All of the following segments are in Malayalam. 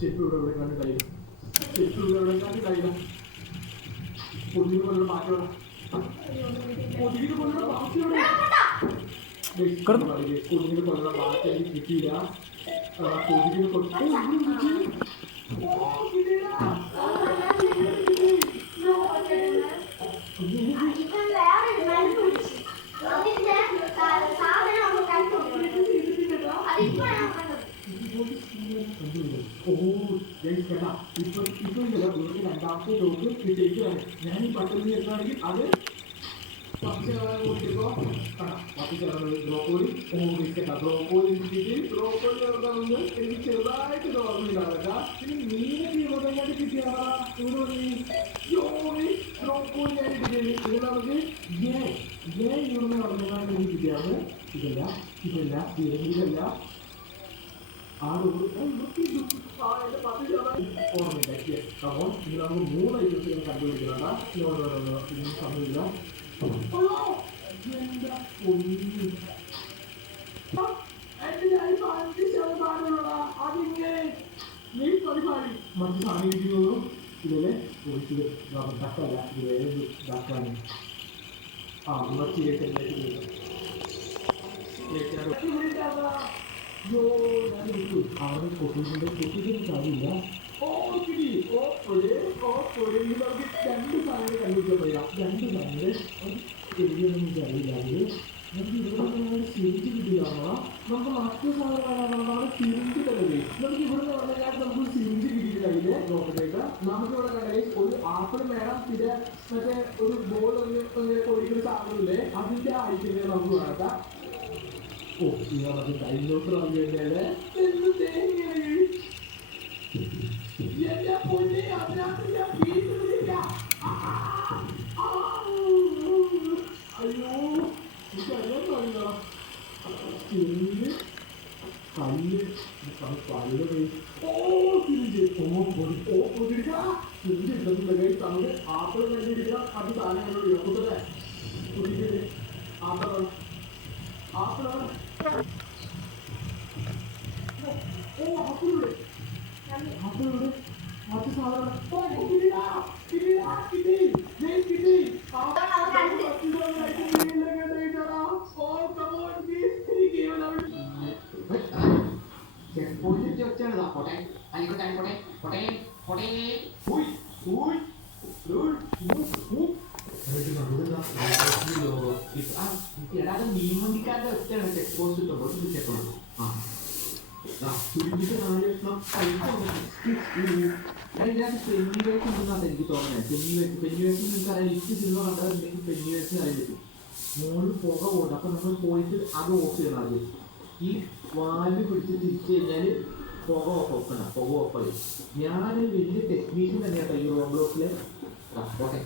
ചെപ്പിയുടെ ഇവിടെ കണ്ട് കഴിയും. ചെപ്പിയുടെ ഇവിടെ കണ്ട് കഴിയും. പൊതിന് കൊണ്ടുള്ള ബാക്കിയുള്ള പൊതിന് കൊണ്ടുള്ള ബാക്കിയുടെ പൊതിന് കൊണ്ടുള്ള ബാക്കി എനിക്ക് കിട്ടിയില്ല. പൊതിന് കൊടുത്തു രണ്ടാമത്തെ ഡോസ് കിട്ടിയിരിക്കുകയാണ്. ഞാൻ ഈ പട്ടണത്തിൽ എത്താണെങ്കിൽ അത് പത്ത് കൊടുക്കുമ്പോൾ ബ്രോക്കോളി ബ്രോക്കോളി ബ്രോക്കോളി എനിക്ക് ചെറുതായിട്ട് ഓർമ്മയില്ലാതെ പിന്നെ മീനൊക്കെ ഇവിടെ കിട്ടിയാ ഇവിടെ ബ്രോക്കോളി ആയിട്ട് കിട്ടിയത് ഇവിടെ നമുക്ക് ഇവിടെ പറഞ്ഞാൽ എനിക്ക് കിട്ടിയാണ്. ഇതല്ല ഇതല്ല ഓർമ്മയില്ല. അപ്പോൾ ഇത് നമുക്ക് 3 ഐറ്റംസ് കണ്ടുപിടിക്കുന്നതാണ്. സമയമില്ല. അതിങ്ങനെ നീ പരിപാടി മറ്റു സാധനം കിട്ടിയുള്ളൂ. ഇതിലെ ഡക്കല്ല, ഇത് വേറെ ഡക്കാണ്. മറ്റിലേക്ക് അവിടെ കൊട്ടിന്റെ കാര്യമില്ല. നമുക്ക് 2 സാധനങ്ങൾ കണ്ടുപിടിക്കാൻ പറ്റില്ല. 2 സാധനങ്ങൾ ശരിയൊന്നും അറിയില്ല. നമുക്ക് ഇവിടെ സിരിഞ്ച് കിട്ടിയാണോ? നമുക്ക് മറ്റു സാധനമാണ് സിരിഞ്ച് കഴിവ്. നമുക്ക് ഇവിടെ പറഞ്ഞാൽ നമുക്ക് സിരിഞ്ച് കിട്ടിയിട്ടില്ല. നോക്കട്ടേക്ക് നമുക്കിവിടെ കണ്ടേ ഒരു ആപ്പിൾ വേണം. പിന്നെ മറ്റേ ഒരു ബോൾ ഒരിക്കലും സാധനമില്ലേ, അതിന്റെ ഐറ്റങ്ങൾ നമുക്ക് വേണ്ട. ഇയാളത് കയ്യിലോട്ട് പറഞ്ഞല്ലേ എന്ത് തേങ്ങ എന്റെ പൊന്നെ. അതിനകത്ത് ഞാൻ വീട്ടിലില്ല. അയ്യോ എനിക്കറിയാൻ പാടില്ല. കല്ല് കല്ല് തമ്മിൽ ആപ്പിൾ കണ്ടിരിക്കുക. അത് സാധനങ്ങളോട് യോക്കത്തല്ലേ ആപ്പിളാണ് ആപ്പിളാണ്. ആപ്പിളുടെ ആപ്പിളുടെ മറ്റു സാധനം മീൻവണ്ടിക്കാരുടെ ഒറ്റയാണ് ചെക്ക് പോസ്റ്റ് കിട്ടുമ്പോൾ ചെക്കണം. അതിനകത്ത് പെന്നിവേസ് ഉണ്ടെന്നാണ് എനിക്ക് തോന്നുന്നത്. പെന്നിവേസ് നിങ്ങൾക്കറിയാം. ലിസ്റ്റ് സിനിമ കണ്ടാൽ പെന്നിവേസ് അറിയാം. മുകളിൽ പുക പോകുന്നുണ്ട്. അപ്പം നമ്മൾ പോയിട്ട് അത് ഓഫ് ചെയ്യണം. ആദ്യം ഈ വാൽവ് പിടിച്ച് തിരിച്ചു കഴിഞ്ഞാൽ പുക ഓഫാക്കണം. പുക ഓഫായി. ഞാനൊരു വലിയ ടെക്നീഷ്യൻ തന്നെയാണ് ഈ റോഡ് ബ്ലോക്കിൽ. പോട്ടെ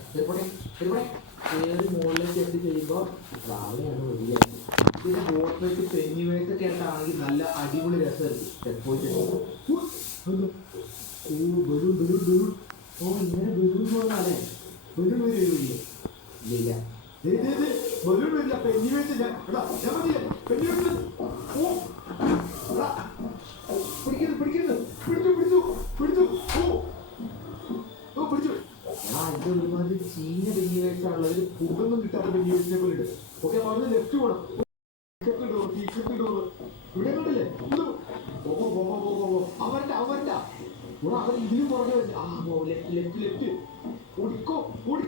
കയറി മുകളിലേക്ക് എത്തി ചെയ്യുമ്പോൾ രാവിലെയാണ് വലിയ പിന്നെ ബോട്ടിലേക്ക് പെന്നിവേസൊക്കെ ആയിട്ടാണെങ്കിൽ നല്ല അടിപൊളി രസമായിരിക്കും. ചെക്ക് പോയിന്റ് ബലൂൺ ഇങ്ങനെ ബലൂൺ പോകാനേ ബലൂൺ വരില്ല. ഇല്ല ബലൂൺ വരില്ല. പെന്നിവേസ് പെന്നിവേസ് പിടിച്ചു. ഇത് ഒരുമാതിരി ചീഞ്ഞ പെന്നിവേസാണുള്ളത്. ഫുഡൊന്നും കിട്ടാത്ത പെന്നിവേസിനെ പോലെ ഉണ്ട്. ഓക്കെ പറഞ്ഞ് ലെഫ്റ്റ് പോകണം. ഇവിടെ കണ്ടില്ലേ അവരുടെ അവൻ ഇതിലും പുറകെ ലെഫ്റ്റ് ഓടിക്കോ ഓടി.